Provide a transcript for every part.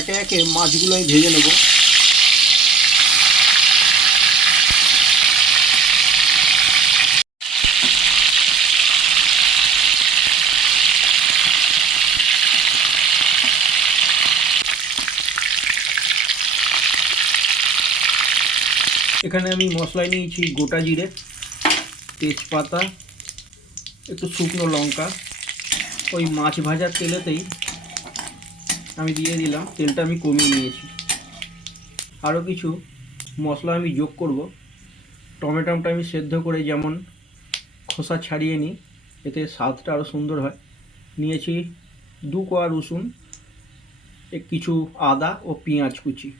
একে একে মাছগুলো আমি ভেজে নেব। এখানে আমি মশলায় নিয়েছি গোটা জিরে, তেজপাতা, একটু শুকনো লঙ্কা। ওই মাছ ভাজার তেলেতেই আমি দিয়ে দিলাম, তেলটা আমি কমিয়ে নিয়েছি। আরও কিছু মশলা আমি যোগ করব। টমেটোটা আমি সেদ্ধ করে যেমন খোসা ছাড়িয়ে নিই, এতে স্বাদটা আরও সুন্দর হয়। নিয়েছি 2 কোয়া রসুন, কিছু আদা ও পেঁয়াজ কুচি।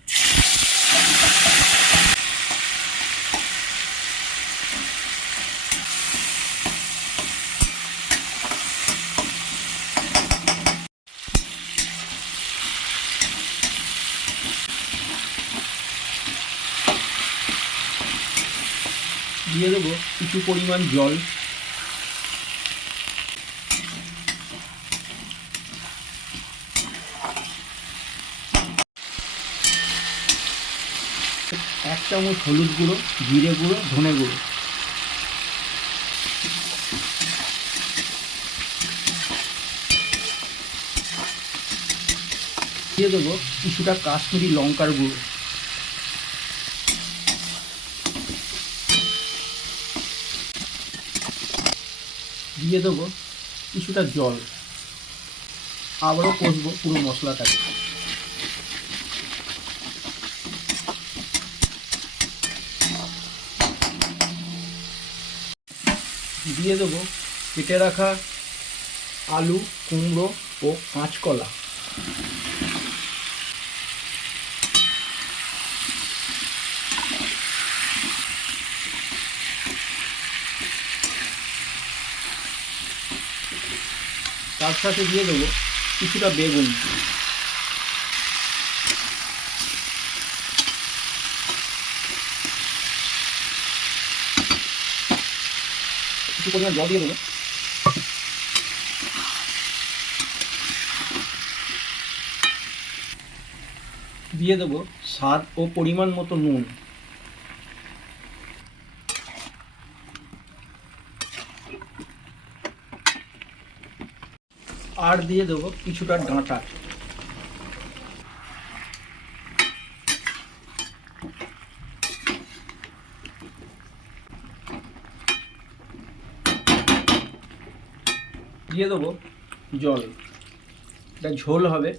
দিয়ে দেবো কিছু পরিমাণ জল। এক চামচ হলুদ গুঁড়ো, জিরে গুঁড়ো, ধনে গুঁড়ো। দিয়ে দেবো কিছুটা কাশ্মীরি লঙ্কার গুঁড়ো। দিয়ে দেবো কিছুটা জল। আবারও কষবো পুরো মশলাটাকে। দিয়ে দেবো কেটে রাখা আলু, কুমড়ো ও কাঁচকলা। তার সাথে দিয়ে দেবো কিছুটা বেগুন। কিছু পরিমাণ জল দিয়ে দেবো। দিয়ে দেবো স্বাদ ও পরিমাণ মতো নুন। আর দিয়ে দেবো কিছুটা ডাঁটা। দিয়ে দেবো জল, এটা ঝোল হবে।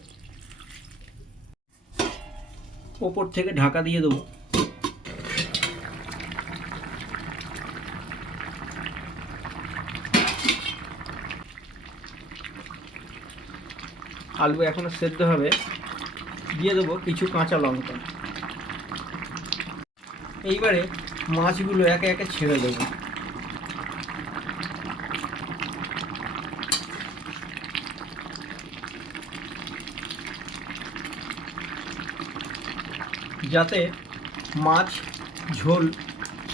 ওপর থেকে ঢাকা দিয়ে দেবো। আলু এখনো সেদ্ধ হবে। দিয়ে দেবো কিছু কাঁচা লঙ্কা। এইবারে মাছগুলো একে একে ছেড়ে দেবো। যাতে মাছ ঝোল,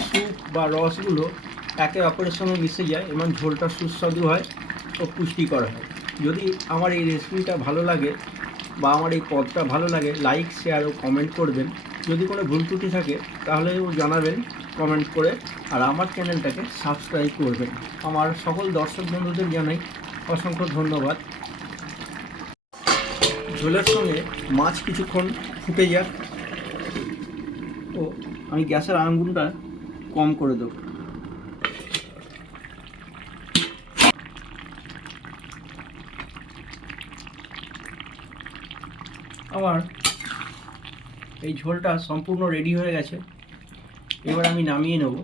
স্যুপ বা রসগুলো একে অপরের সঙ্গে মিশে যায় এবং ঝোলটা সুস্বাদু হয় ও পুষ্টিকর হয়। যদি আমার এই রেসিপিটা ভালো লাগে বা আমার এই পদটা ভালো লাগে, লাইক, শেয়ার ও কমেন্ট করবেন। যদি কোনো ভুল ত্রুটি থাকে তাহলেও জানাবেন কমেন্ট করে। আর আমার চ্যানেলটাকে সাবস্ক্রাইব করবেন। আমার সকল দর্শক বন্ধুদের জানাই অসংখ্য ধন্যবাদ। ঝোলের সঙ্গে মাছ কিছুক্ষণ ফুটে যাক। ও আমি গ্যাসের আগুনটা কম করে দেব। আমার এই ঝোলটা সম্পূর্ণ রেডি হয়ে গেছে। এবার আমি নামিয়ে নেব।